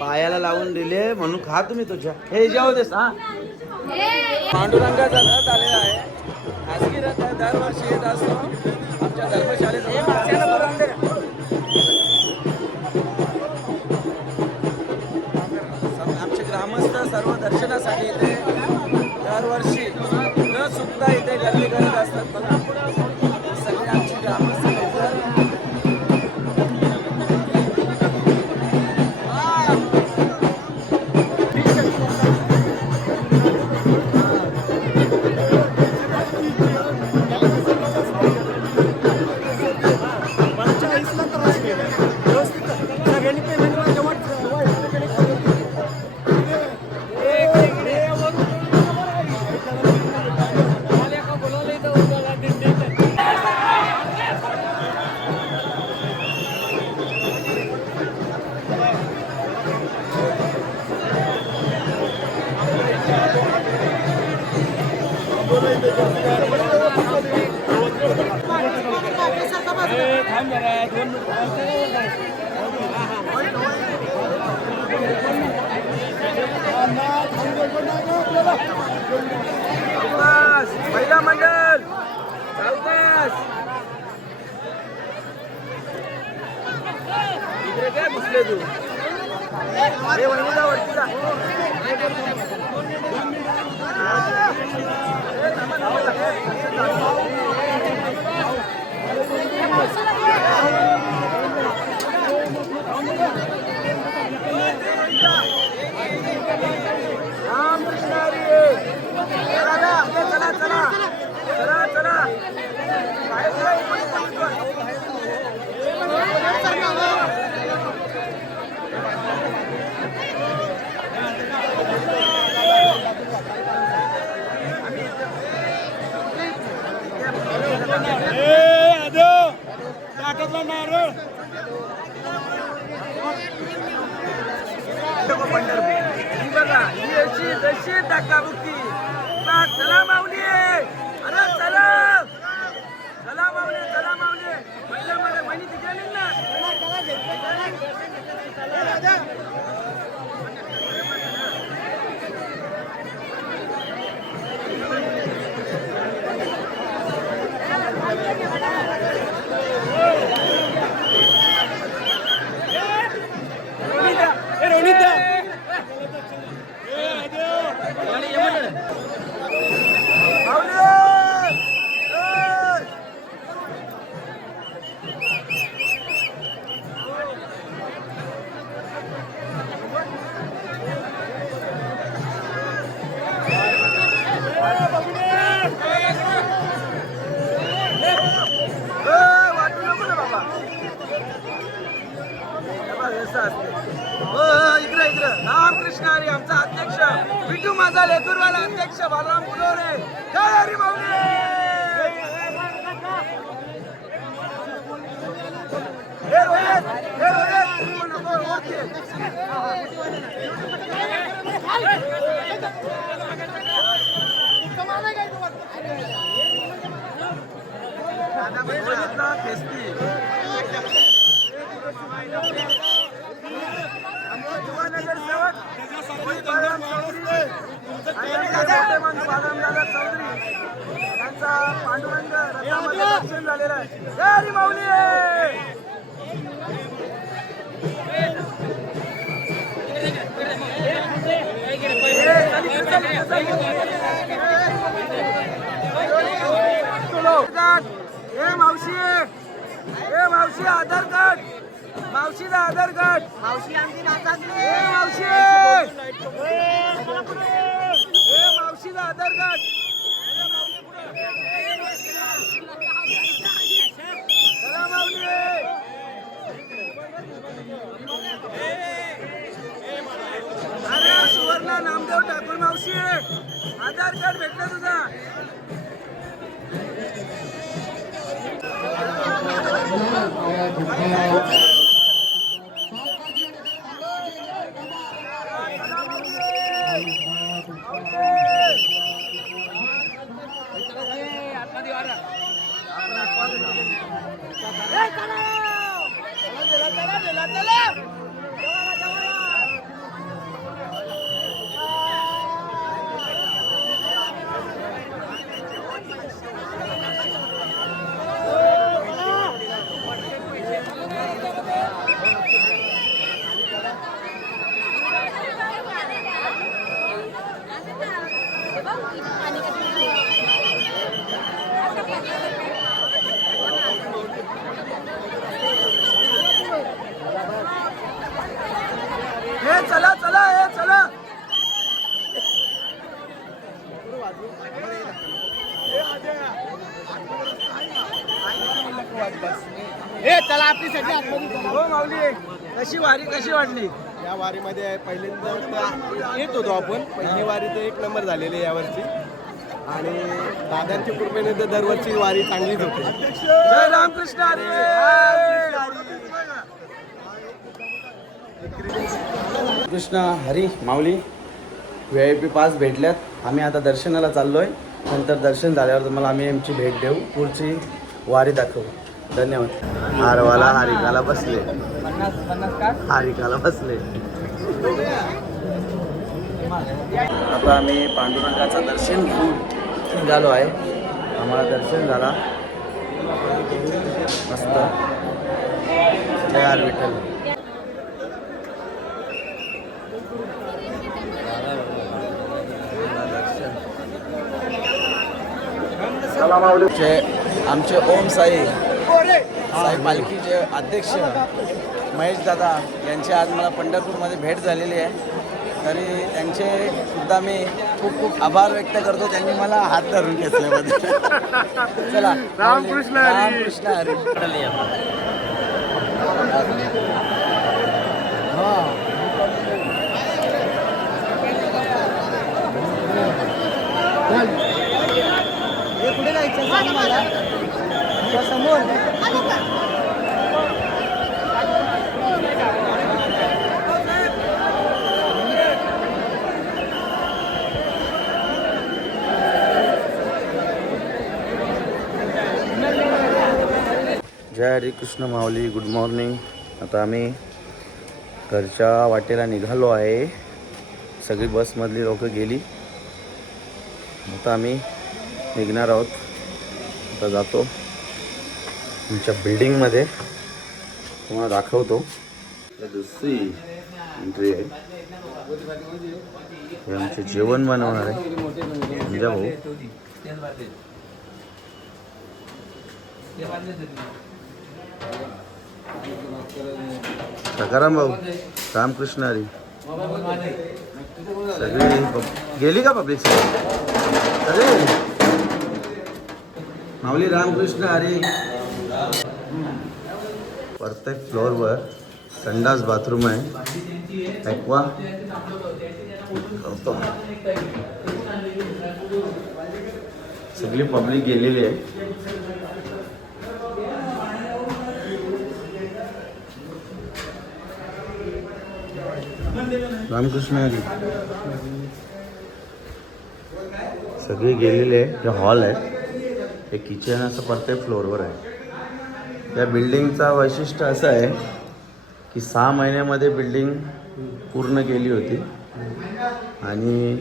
पायाला लावून दिले म्हणून खा तुम्ही तुझ्या हे जेव्हा देस. हा पांडुरंगाचा रथ आलेला आहे. खासगी रथ आहे, दरवर्षी येत असतो आमच्या धर्मशाळेत. आमचे ग्रामस्थ सर्व दर्शनासाठी इथे दरवर्षी न चुकता इथे गर्दी करत असतात. बघा सगळे आमचे ग्रामस्थ महिला मंडळ इकडे काय घुसले तू? हे वहिनीला वरती जा. वरला नारळ. ही बघा ही अशी जशी धक्काबुक्की. चला माऊली, अरे चला चला माऊली, चला माऊली. पहिल्यामध्ये बहिणी तिथे आली ना. इकडे इकडे रामकृष्ण हरी आमचा अध्यक्ष विठू माझा लेकरवाला अध्यक्ष बालराम पुलोरे. जय हरी माऊली. हे रोहित, हे रोहित, तू नको ओळखी. रोहित ना खेचती. युवानगर सेवक बाळराम चौधरी आणि मोठे माणूस बाळरामदादा चौधरी यांचा पांडुरंग रथामध्ये दर्शन झालेलं आहे. जय हरी माऊली. हे मावशी, हे मावशी आधार कार्ड. मावशीचा आधार कार्ड. मावशी आमची नाचात. हे मावशी, हे मावशीचा आधार कार्ड. चला माऊली. अरे सुवर्णा नामदेव ठाकूर मावशी आधार कार्ड भेटलं तुझा. हे चला चला, हे चला. हे चला आपली सध्या. हो माऊली, कशी वारी कशी वाटली? या वारीमध्ये पहिल्यांदा येत होतो आपण, पण ही वारी तर एक नंबर झालेली आहे यावर्षी. आणि दादांच्या कृपेने तर दरवर्षी वारी चांगलीच होते. जय रामकृष्ण हरी. कृष्ण हरी. माऊली VIP पास भेटल्यात. आम्ही आता दर्शनाला चाललोय. नंतर दर्शन झाल्यावर तुम्हाला आम्ही आमची भेट देऊ, पुढची वारी दाखवू. धन्यवाद. हारवाला हारिकाला बसले. हारिकाला बसले. आता आम्ही पांडुरंगाचं दर्शन घेऊन निघालो आहे. आम्हाला दर्शन झाला मस्त. जय हर विठ्ठल. आमचे ओम साई पालखीचे अध्यक्ष महेश दादा यांची आज मला पंढरपूरमध्ये भेट झालेली आहे. तरी त्यांचे सुद्धा मी खूप खूप आभार व्यक्त करतो. त्यांनी मला हात धरून घेतल्याबद्दल. चला रामकृष्ण हरी. पुढे जायचं समोर. जय हरी कृष्ण माऊली. Good morning. आता आम्ही घरच्या वाटेला निघालो आहे. सगळी बसमधली लोक गेली. आता आम्ही निघणार आहोत. आता जातो तुमच्या बिल्डिंगमध्ये, तुम्हाला दाखवतो. दुसरी एंट्री आहे. हे आमचे जेवण बनवणार आहे म्हणजे भाऊ. सकाराम भाऊ, रामकृष्ण हरी. सगळी गेली का पब्लिक सगळी? माऊली रामकृष्ण हरी. प्रत्येक फ्लोअरवर संडास बाथरूम आहे. ॲक्वा सगळी पब्लिक गेलेली आहे. रामकृष्ण हरी. सगळे गेलेले आहे. हे हॉल आहे. हे किचन असं प्रत्येक फ्लोअरवर आहे. या बिल्डिंगचा वैशिष्ट्य असं आहे की 6 महिन्यामध्ये बिल्डिंग पूर्ण केली होती आणि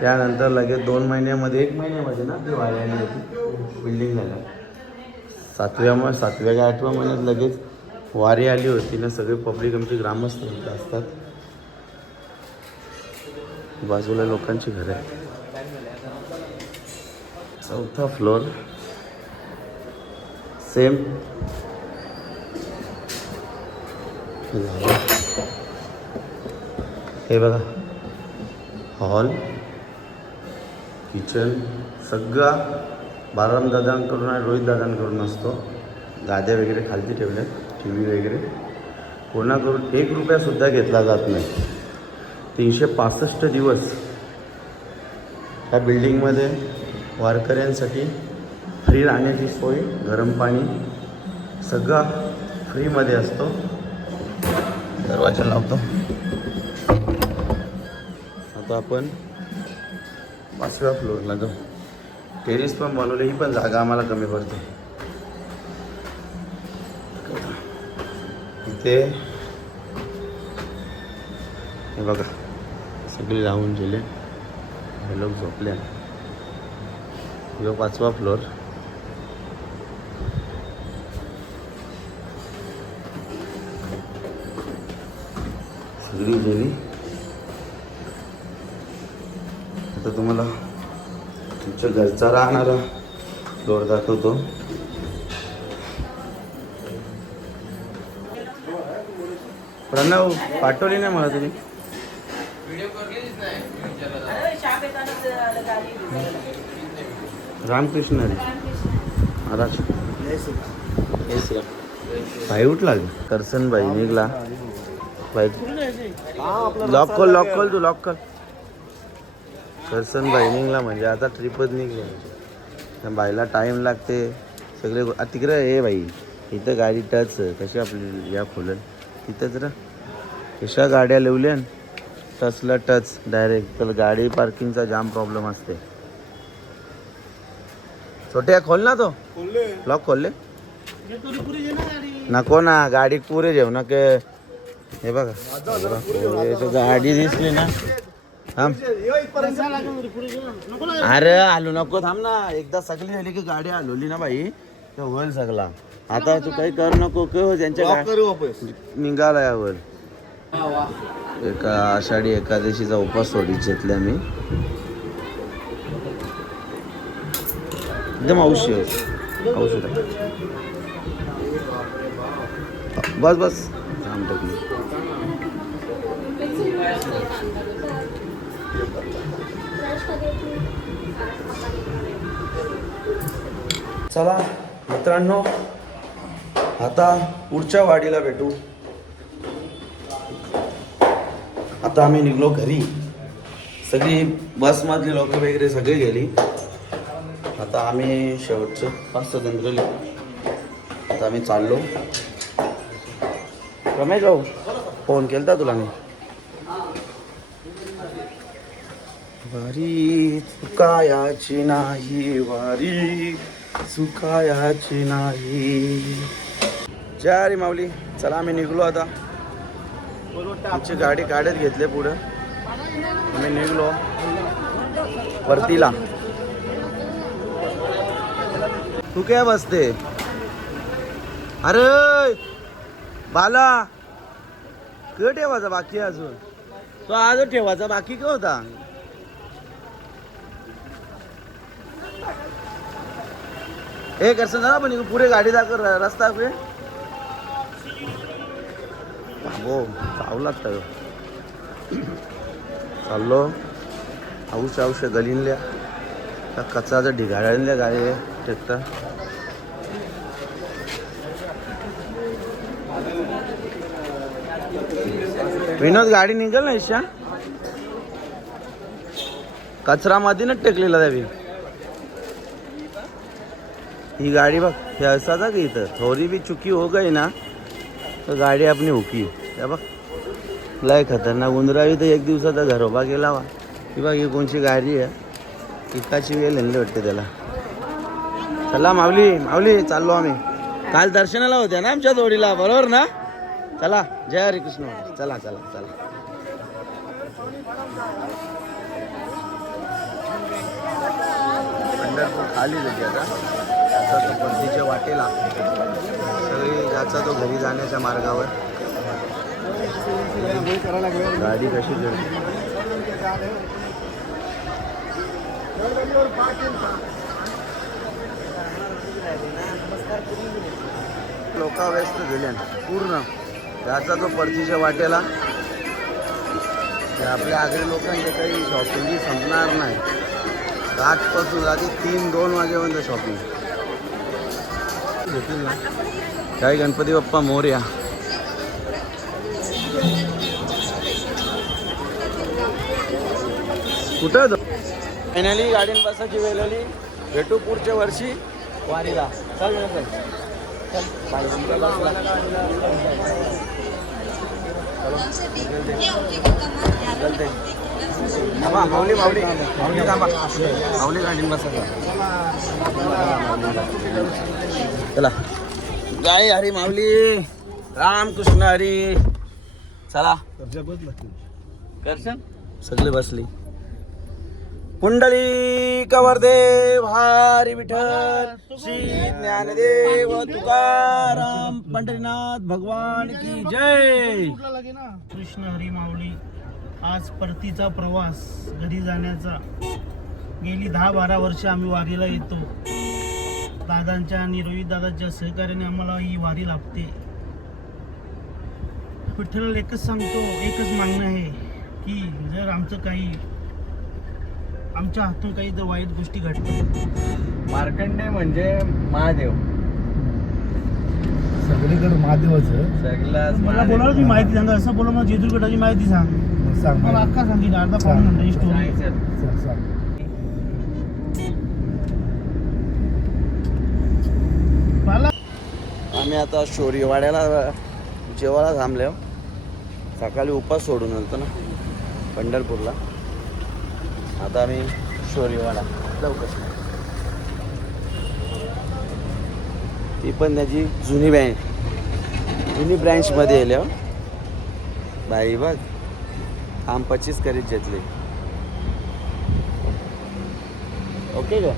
त्यानंतर लगेच 2 महिन्यामध्ये 1 महिन्यामध्ये ना ती वारी आली होती. बिल्डिंग झाल्या 7व्या का 8व्या महिन्यात लगेच वारी आली होती ना. सगळे पब्लिक आमची ग्रामस्थ असतात. बाजूला लोकांची घरं आहेत. 4था फ्लोअर सेम. हे बघा हॉल, किचन सगळा बाराम दादांकडून आणि रोहित दादांकडून असतो. गाद्या वगैरे खालती ठेवल्या, टी व्ही वगैरे. कोणाकडून 1 रुपयासुद्धा घेतला जात नाही. 365 दिवस ह्या बिल्डिंगमध्ये वारकऱ्यांसाठी फ्री राहण्याची सोय, गरम पाणी सगळं फ्रीमध्ये असतो. दरवाजा लावतो. आता आपण 5व्या फ्लोअरला जाऊ. टेरेस पण बनवले. ही पण जागा आम्हाला कमी पडते. इथे हे बघा सगळी राहून गेले. हे लोक झोपले. हे 5वा फ्लोअर. सगळी गेली. आता तुम्हाला तुमच्या घरचा राहणारा फ्लोअर दाखवतो. प्रणव पाठवली नाही मला तुम्ही. रामकृष्ण हरी महाराज. भाई उठला करसन भाई निघला. भाई लॉक कर तू लॉक कर. करसन भाई निघला म्हणजे आता ट्रिपच निघली. त्या बाईला टाईम लागते. सगळे तिकडे हे बाई इथं गाडी टच कशी आपली या खोलन तिथंच ना. कशा गाड्या लावल्या टचला टच डायरेक्ट. तर गाडी पार्किंगचा जाम प्रॉब्लेम असते. छोट्या खोल ना तो लॉक खोलले नको ना. गाडी पुरे जेव ना के. हे बघा गाडी दिसली ना. थांब अरे आलो नको. थांब ना. एकदा सगळी झाली की गाडी हलवली ना बाई तर होईल सगळा. आता तू काही कर नको की ज्यांच्या निघाला यावर. एका आषाढी एकादशीचा उपास सोडीत घेतला मी. एकदम औषध बस बस थांब टाकली. चला मित्रांनो आता पुढच्या वाडीला भेटू. आता आम्ही निघलो घरी. सगळी बसमधली लोक वगैरे सगळे गेली. आता आम्ही शेवटचं 5 जण. आता आम्ही चाललो. रमेश भाऊ फोन केलता तुला मी. वारी चुकायाची नाही वारी सुखायाची नाही. जय हरी माऊली. चला आम्ही निघलो आता. आमची गाडी काढत घेतली पुढं. आम्ही निघलो परतीला. तू काय बसते? अरे बाला क ठेवायचा बाकी अजून? तो आज ठेवायचा बाकी का होता? हे करसन ना पण पुरे गाडी दाखव रस्ता हो चावलाच तर चाललो. औष गलीनल्या त्या कचराचं ढिगाळल्या गाडी ट्रॅक्टर. विनोद गाडी निघल ना इशा कचरा मधीनच टेकलेला त्यावी. ही गाडी बघ हे असाचा की इथं थोडी भी चुकी हो गई ना तर गाडी आपली हुकी. त्या बघ लय खतरनाक उंदरावी तर एक दिवसाचा घरोबा गेला वा. ही बघ ही कोणची गाडी आहे एकाची वेळ आणली वाटते त्याला. चला माऊली माऊली चाललो आम्ही. काल दर्शनाला होत्या ना आमच्या जोडीला बरोबर ना. चला जय हरी कृष्ण. चला चला चला. पंढरपूर खाली जाते आता. त्याचा तो परतीच्या वाटेला सगळी जायचा तो घरी जाण्याच्या मार्गावर. गाडी कशी करते लोक व्यस्त गेले पूर्ण. त्याचा तो परतीच्या वाटेला आपल्या आगरी लोकांचे काही शॉपिंग संपणार नाही. आजपासून रात्री 3-2 वाजेपर्यंत शॉपिंग घेतील ना. काय गणपती बाप्पा मोरया. कुठं फायनली गाडीन बसायची वेळ आली. भेटू पुढच्या वर्षी वारीला. चल माऊली माऊली माऊली थांबा. माऊली गाडीन बसा. चला जय हरी माऊली. रामकृष्ण हरी. चला करशन सगळे बसली. कुंडली कवरदेव हरी विठ्ठल श्री ज्ञानदेव तुकाराम पंढरीनाथ भगवान की जय. कृष्ण हरी माऊली. आज परतीचा प्रवास घरी जाण्याचा. गेली 10-12 वर्ष आम्ही वारीला येतो. दादांच्या आणि रोहित दादाच्या सहकार्याने आम्हाला ही वारी लाभते. विठ्ठलाला एकच सांगतो, एकच मागणं आहे की जर आमचं काही आमच्या हातून काही जर वाईट गोष्टी घडतात. मार्कंडे म्हणजे महादेव. सगळीकडे महादेवाचं सगळ्याच मला बोलावलं तुम्ही माहिती सांगा. असं बोला मला जेजूरगडाची माहिती सांग. मला अख्खा सांगितलं अर्धा पाऊण म्हणता ही स्टोरी. आम्ही आता शोरीवाड्याला जेवायला थांबलो. सकाळी उपास सोडून आलतो ना पंढरपूरला. आता आम्ही शोरीवाडा लवकर. ती पण त्याची जुनी ब्रँचमध्ये येल्या बाई बघ. काम 25 करीत घेतले. ओके का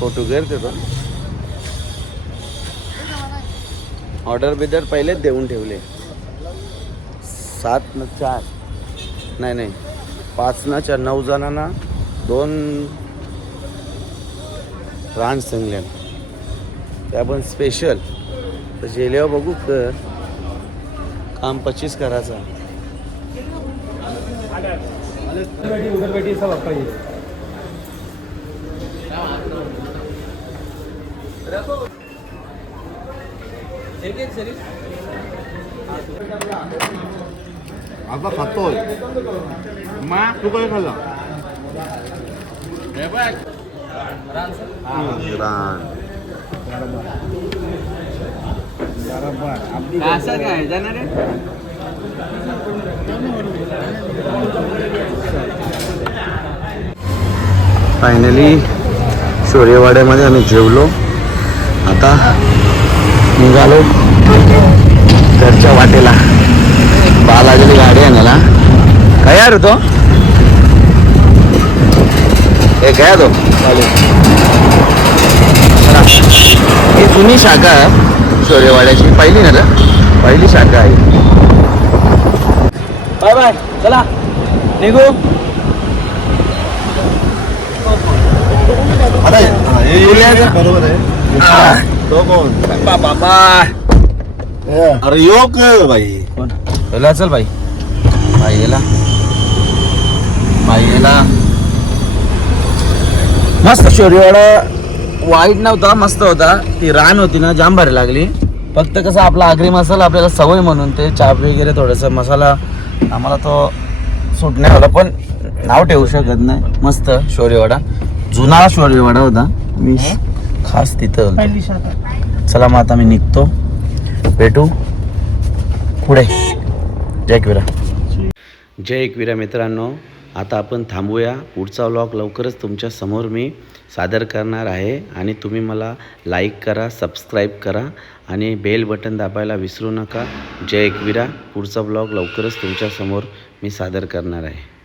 फोटो करते तो. ऑर्डर बिदर पहिलेच देऊन ठेवले. 7 न 4 नाही 5 न 4 9 जणांना 2 रांज सांगल्या. त्या पण स्पेशल. तर जेल्यावर बघू काम 25 करायचा. आता खातोय. तू काय खाल्ला? असं काय जाणार आहे. फायनली शौर्यवाड्यामध्ये आम्ही जेवलो. आता निघालो घरच्या वाटेला. बालाजीला गाडी आणायला. काय यार तो हे काय तो ही जुनी शाखा आहे शौर्यवाड्याची. पहिली ना रे, पहिली शाखा आहे. बाय बाय, चला निघू. बरोबर आहे. तो कोण? बाबा अरे योग बाई. चला चल बाई. बाई येला मस्त. शौर्यवाडा वाईट नव्हता, मस्त होता. ती रान होती ना जाम भारी लागली. फक्त कसं आपला आगरी मसाला आपल्याला सवय म्हणून ते चाप वगैरे थोडंसं मसाला आम्हाला तो सूट नाही होला, पण नाव ठेवू शकत नाही. मस्त शौर्यवाडा, जुना शौर्यवाडा होता. मी खास तिथं होतो. पहिली शाखा. चला मग आता मी निघतो. भेटू पुढे. जय एकविरा. जय एकविरा मित्रांनो, आता आपण थांबूया. पुढचा व्लॉग लवकरच तुमच्या समोर मी सादर करणार आहे. आणि तुम्ही मला लाईक करा, सबस्क्राईब करा आणि बेल बटन दाबायला विसरू नका. जय एकविरा. पुढचा व्लॉग लवकरच तुमच्या समोर मी सादर करणार आहे.